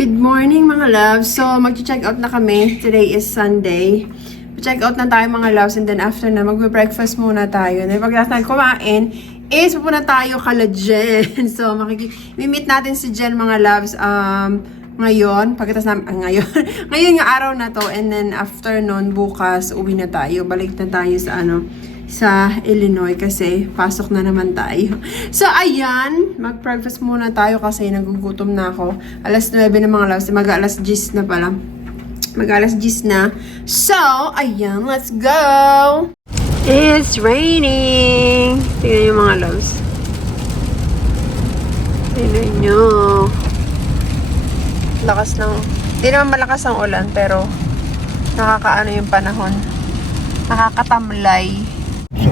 Good morning mga loves. So, mag-check out na kami. Today is Sunday. Check out na tayo mga loves and then after na magbe-breakfast muna tayo. Then pag natin kumain, is pupunta tayo kala Jen. So, makiki meet natin si Jen mga loves um, ngayon. Pagkatapos namin, ah, ngayon. ngayon yung araw na to and then after nun, bukas, uwi na tayo. Balik na tayo sa ano, sa Illinois kasi pasok na naman tayo. So, ayan, mag-breakfast muna tayo kasi nagugutom na ako. Alas 9 na mga loves, mag alas 10 na pala. Mag alas 10 na. So, ayan, let's go! It's raining! Tingnan yung mga loves. Tingnan nyo. Lakas ng... Hindi naman malakas ang ulan, pero nakakaano yung panahon. Nakakatamlay.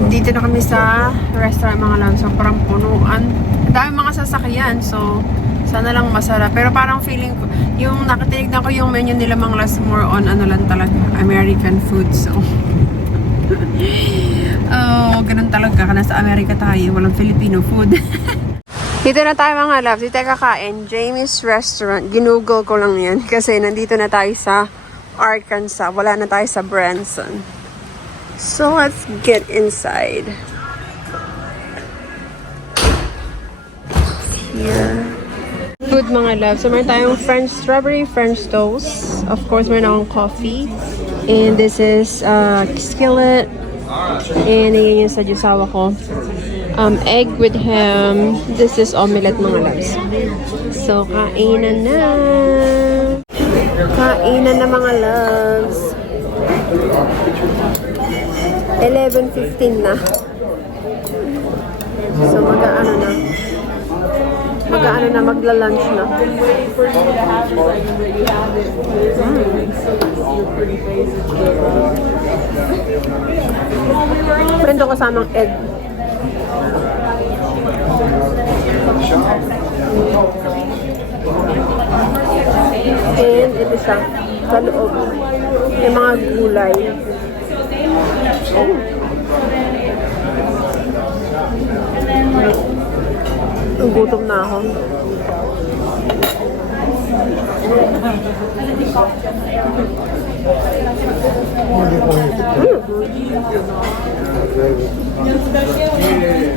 Dito na kami sa restaurant mga loves. Sobrang punuan. Ang dami mga sasakyan. So, sana lang masarap. Pero parang feeling ko, yung nakatinignan ko yung menu nila mga loves more on ano lang talaga, American food. So, oh, ganun talaga. Kana sa Amerika tayo, walang Filipino food. Dito na tayo mga loves. Dito kakain. Jamie's Restaurant. Ginugol ko lang yan. Kasi nandito na tayo sa Arkansas. Wala na tayo sa Branson. So let's get inside. Here. Food mga loves. So meron tayong French strawberry French toast. Of course, meron akong coffee. And this is uh, skillet. And yan yung sa jusawa ko. Um, egg with ham. This is omelette mga loves. So, kainan na. Kainan na mga loves. 11.15 na. So, mag-ano na. Mag-ano na, magla-lunch na. Mm. Ko kasamang egg. And ito siya, sa loob. May mga gulay. Oh. Gutom na ako. Mm.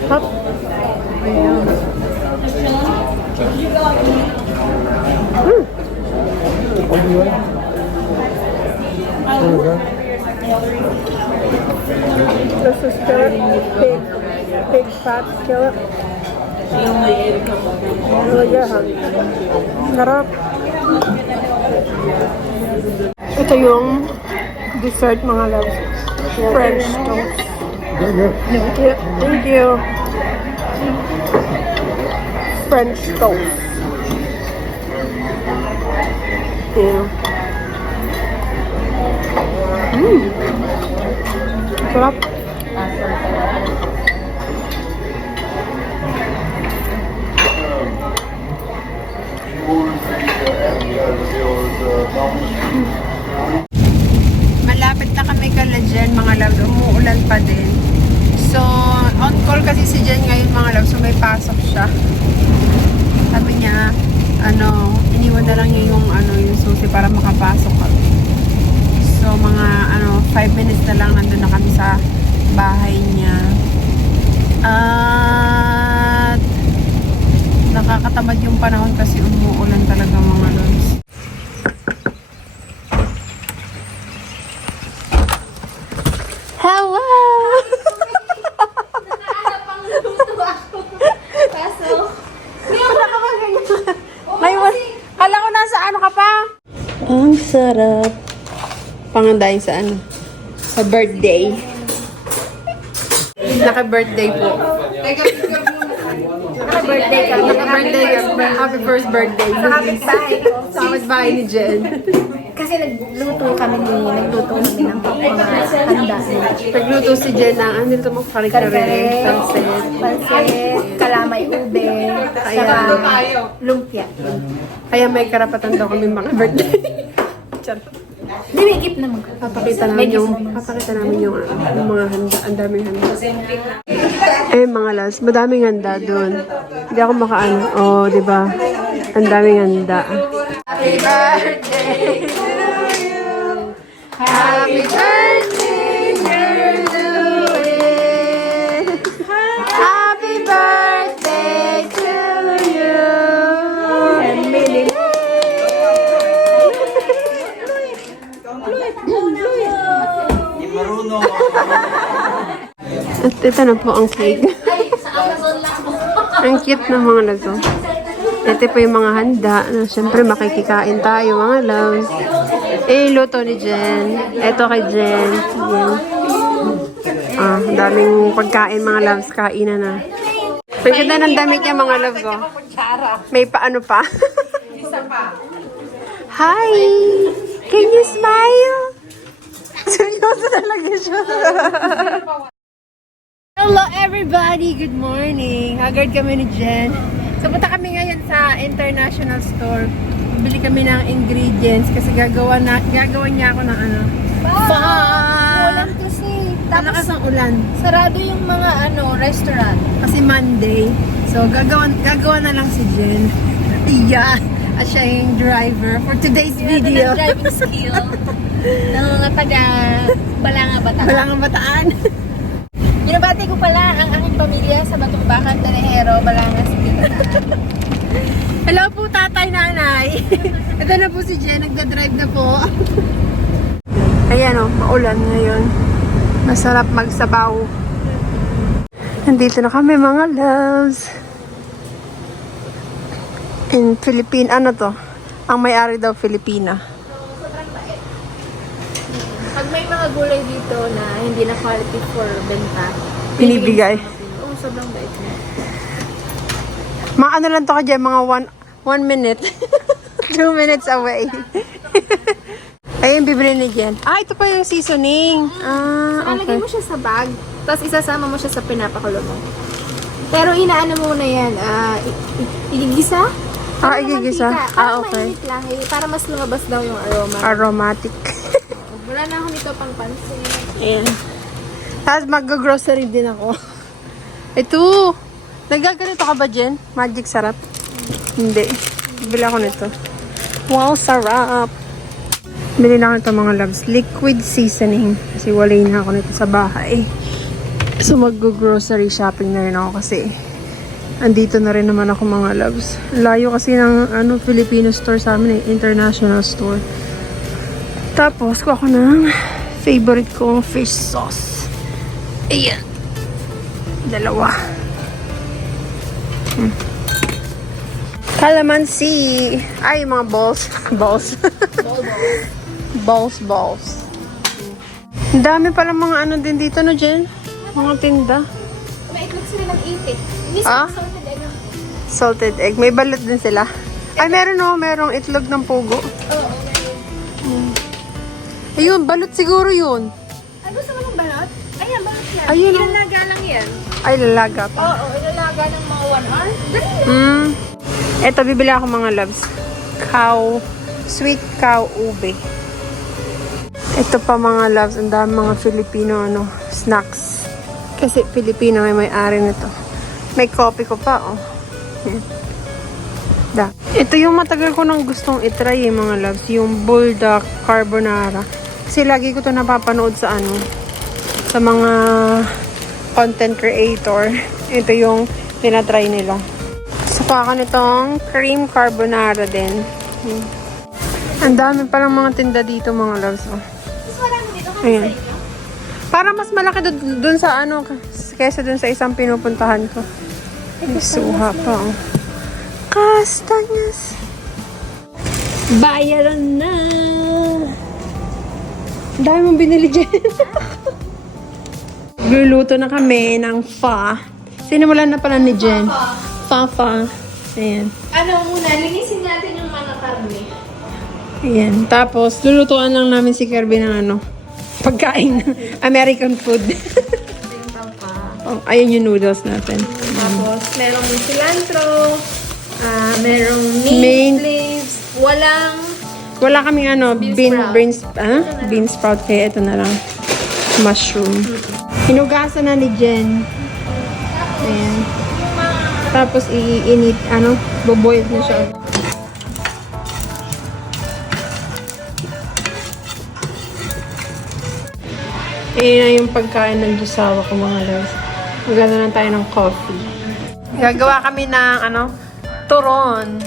Hop. This is skillet, pig, pig fat skillet. Oh yeah, huh? Sarap. Ito yung dessert mga loves. French toast. Yeah, thank you. French toast. Yeah. Mmm. Sarap. Malapit na kami kala Jen, mga loves. Umuulan pa din. So, on call kasi si Jen ngayon, mga loves. So, may pasok siya. Sabi niya, ano, iniwan na lang niya yung, ano, yung susi para makapasok kami. So, mga, ano, 5 minutes na lang nandun na kami sa bahay niya. At, nakakatamad yung panahon kasi umuulan talaga mga loves. Hello! May Kala ko nasa ano ka pa? Ang sarap. Pangandahin sa ano? Sa birthday. Naka-birthday po. Naka-birthday ka. Naka-birthday ka. Happy first birthday. Sa kapitbahay. Sa kapitbahay ni Jen. Kasi nagluto kami ni, nagluto kami ng handa. Nagluto si Jen ng, ano nito mo, kare-kare, Kare-kare, pansit. pansit, kalamay ube, saka lumpia. Kaya may karapatan daw kami mga birthday. Charot. Di, may gift naman. Papakita namin yung, papakita namin yung, yung mga handa, ang daming handa. Eh, mga las, madaming handa doon. Hindi ako makaano. Oh, di ba? Ang daming handa. Happy birthday to you. Happy birthday, ito na po ang cake. ang cute ng mga lazo. Ito po yung mga handa na syempre makikikain tayo mga loves. Eh, luto ni Jen. Ito kay Jen. Yan. Ah, daming pagkain mga loves. Kainan na. Ang ganda ng damit niya mga loves. Oh. May paano pa? Hi! Can you smile? Seryoso talaga siya. Hello everybody! Good morning! Haggard kami ni Jen. So punta kami ngayon sa international store. Bili kami ng ingredients kasi gagawa na gagawa niya ako ng ano. Ulan Fa! kasi. Malakas Tapos ang ulan sarado yung mga ano, restaurant. kasi Monday. So gagawa gagawa na lang si Jen. Yeah! At siya yung driver for today's video. Ng driving skill ng mga taga Balanga Bataan. Wala bataan. Binabati ko pala ang aking pamilya sa Batong Bakan, Tanehero, Balanga City. Hello po tatay nanay. Ito na po si Jen, nagda-drive na po. Ayan o, maulan ngayon. Masarap magsabaw. Nandito na kami mga loves. In Philippine, ano to? Ang may-ari daw Filipina. Pag may mga gulay dito na hindi na quality for benta, Binibigay. Oo, sobrang bait na. Mga ano lang to ka mga one, one minute. Two minutes away. Ayun, bibili ni Jen. Ah, ito pa yung seasoning. Ah, Nalagay okay. mo siya sa bag, tapos isasama mo siya sa pinapakulo mo. Pero inaano mo na yan, ah, i- igigisa? Ah, igigisa. Ah, okay. mainit lang, eh, para mas lumabas daw yung aroma. Aromatic. Wala na ako nito pang pansin. Ayan. Tapos mag-grocery din ako. Ito. Nagaganito ka ba, Jen? Magic sarap? Hindi. Bili ako nito. Wow, sarap. Bili na ako nito mga loves. Liquid seasoning. Kasi walay na ako nito sa bahay. So mag-grocery shopping na rin ako kasi andito na rin naman ako mga loves. Layo kasi ng ano, Filipino store sa amin eh. International store. Tapos, kuha ko ng favorite kong fish sauce. Ayan. Dalawa. Hmm. Calamansi. Ay, mga balls. balls. balls, balls. Ang dami pala mga ano din dito, no, Jen? Mga tinda. May itlog sila ng itik. Miss, Ah? salted egg. Salted egg. May balot din sila. Ay, meron no. Merong itlog ng pugo. Oo, meron. Ayun, balot siguro yun. Ay, gusto mo ng balot? Ayan, balot na. Ayun, oh. Ilalaga lang yan. Ay, lalaga pa. Oo, ilalaga ng mga 1 hour. Hmm. Eto, bibili ako mga loves. Cow, sweet cow ube. Ito pa mga loves, ang dami mga Filipino ano, snacks. Kasi Filipino may may-ari nito. May coffee ko pa, oh. Da. Ito yung matagal ko nang gustong itry eh, mga loves. Yung bulldog carbonara. Kasi lagi ko to napapanood sa ano, sa mga content creator. Ito yung tinatry nila. Suka ka nitong cream carbonara din. Hmm. Ang dami palang mga tinda dito mga loves. Oh. Ayan. Para mas malaki dun, dun sa ano, kesa dun sa isang pinupuntahan ko. Ay, suha pa oh. Kastanyas. Bayaran na. Dami mong binili dyan. Luluto na kami ng fa. Sinimulan na pala ni Jen. Fa fa. Ayan. Ano muna, linisin natin yung mga karne. Ayan. Tapos, lulutuan lang namin si Kirby ng ano, pagkain ng American food. oh, ayun yung noodles natin. Tapos, merong cilantro, ah merong Mint. mint leaves, walang wala kaming ano, bean, bean sprout. Bean, ah? bean sprout. Kaya ito na lang. Mushroom. Hinugasan na ni Jen. Ayan. Tapos iinit, ano, boboiled na siya. Ayan na yung pagkain ng jusawa ko mga loves. Maganda na tayo ng coffee. Gagawa kami ng, ano, turon.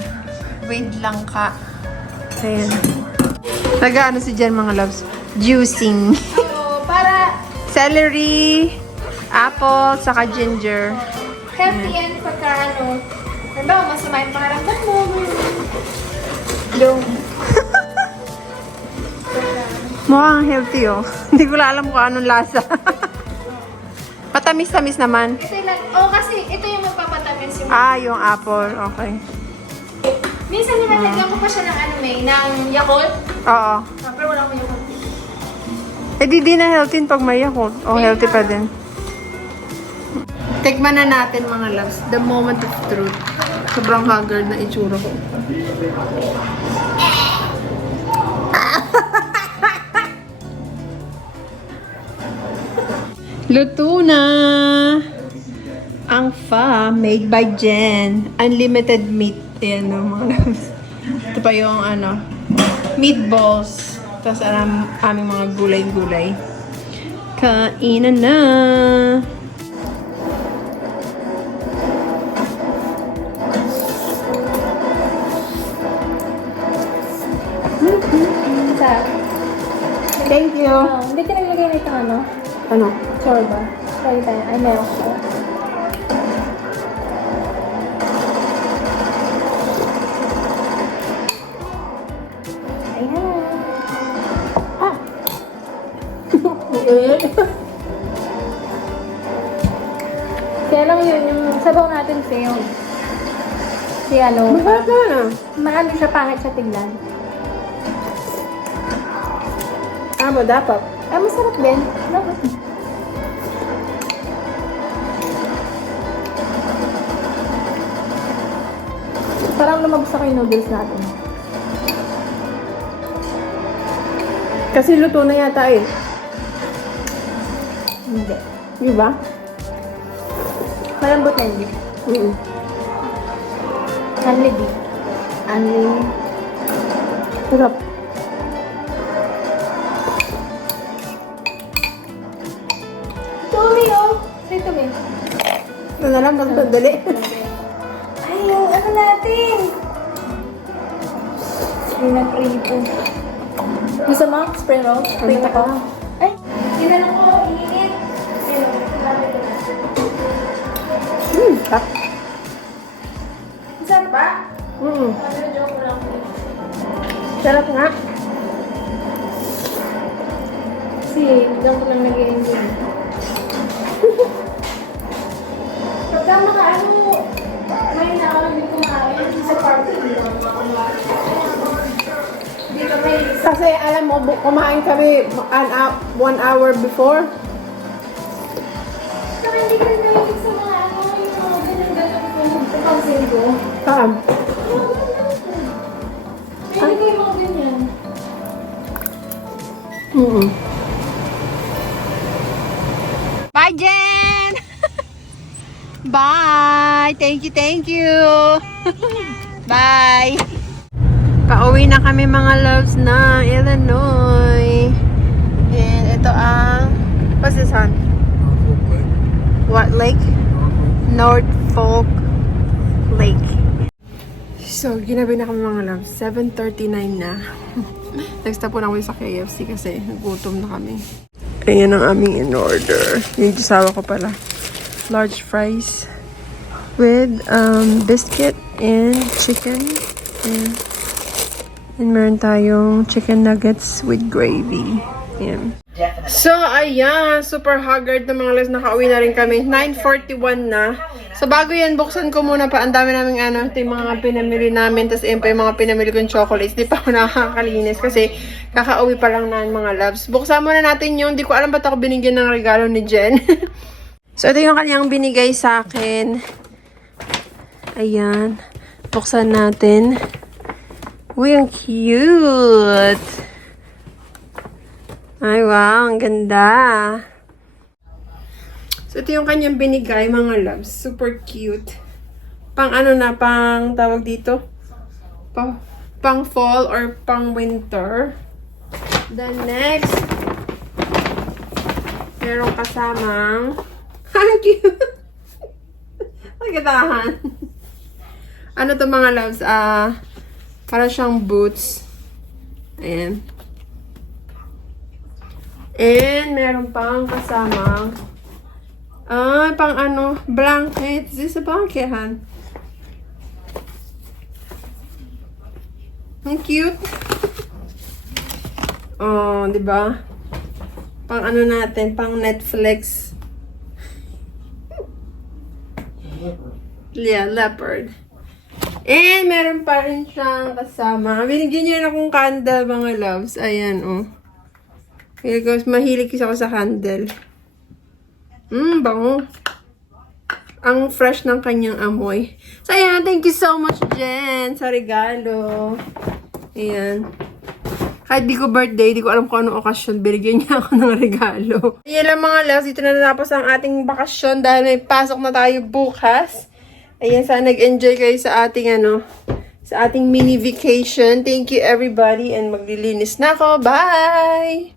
Wait lang ka. Ayan. Taga ano si Jen mga loves? Juicing. So, para Celery, apple, saka ginger. healthy yan pagka ano, halimbawa masama yung pangaramdam mo. Long. Mukhang healthy oh. Hindi ko lang alam kung anong lasa. Matamis-tamis naman. Ito yung, lag- oh kasi ito yung magpapatamis yung Ah, yung apple. Okay. Minsan nilalagyan ko pa siya ng ano may, ng Yakult. Oo. Ah, pero wala akong Yakult. Eh, di, di na healthy pag may Yakult. O, healthy pa din. Tikman na natin mga loves. The moment of truth. Sobrang haggard na itsura ko. Luto na! Ang pho made by Jen. Unlimited meat. Ayan no, mga loves. Ito pa yung ano, meatballs. Tapos alam, aming mga gulay-gulay. Kainan na! Thank you! Oh, hindi ka naglagay nito ano? Ano? Chorba. Try tayo. Ay, meron siya. Kaya lang yun, yung sabaw natin sa'yo. Si ano, Masarap naman ah. maano siya pangit sa tignan. Ah, mo dapat. Ah, masarap din. Bakit? Parang lumabas ako yung noodles natin. Kasi luto na yata eh. Hindi. Di ba? Malambot na hindi. Mm Only beef. Only... Sarap. Tumi, oh! Say tumi. Ito na lang, mas madali. Ay, yung ano natin! Spring na prito. Gusto mo? Spring roll? Prito ko? Ay! Ginanong ko, sarap. Sarap ba? Mm. Ko. Sarap nga. Kasi, diyan ko lang nag-i-enjoy. Pagka makaano, may nakakang hindi kumain sa party. Dito may Kasi alam mo, kumain kami one hour before. Saan? Hindi kayo mga ganyan. Mm Bye, Jen! Bye! Thank you, thank you! Bye! Pauwi na kami mga loves ng Illinois. And ito ang... What's this one? What lake? Norfolk Lake. So, ginabi na kami mga loves. 7.39 na. Next na po na kami sa KFC kasi gutom na kami. Ayan ang aming in-order. Yung kasawa ko pala. Large fries with um, biscuit and chicken. And, and meron tayong chicken nuggets with gravy. Ayan. So, ayan. Super haggard na mga las. Nakauwi na rin kami. 9.41 na. So, bago yan, buksan ko muna pa. Ang dami naming ano, ito yung mga pinamili namin. Tapos, ayan pa yung mga pinamili kong chocolates. Di pa ako nakakalinis kasi kakauwi pa lang na mga loves. Buksan muna natin yung, di ko alam ba't ako binigyan ng regalo ni Jen. so, ito yung kanyang binigay sa akin. Ayan. Buksan natin. Uy, ang cute! Ay, wow. Ang ganda. So, ito yung kanyang binigay, mga loves. Super cute. Pang ano na, pang tawag dito? Pang, pang fall or pang winter. The next Meron kasamang... Ang cute! Magkatahan. ano to mga loves? Ah, para siyang boots. Ayan. And meron pang kasamang ah, pang ano, blanket. Is this a blanket, han? Ang cute. oh, di ba? Pang ano natin, pang Netflix. Yeah, leopard. And meron pa rin siyang kasama. Binigyan niya na akong candle, mga loves. Ayan, oh. Because mahilig ako sa candle. Mmm, bango. Ang fresh ng kanyang amoy. So, ayan. Thank you so much, Jen, sa regalo. Ayan. Kahit di ko birthday, di ko alam kung anong okasyon, binigyan niya ako ng regalo. Ayan lang mga loves, dito na natapos ang ating bakasyon dahil may pasok na tayo bukas. Ayan, sana nag-enjoy kayo sa ating ano, sa ating mini vacation. Thank you everybody and maglilinis na ako. Bye!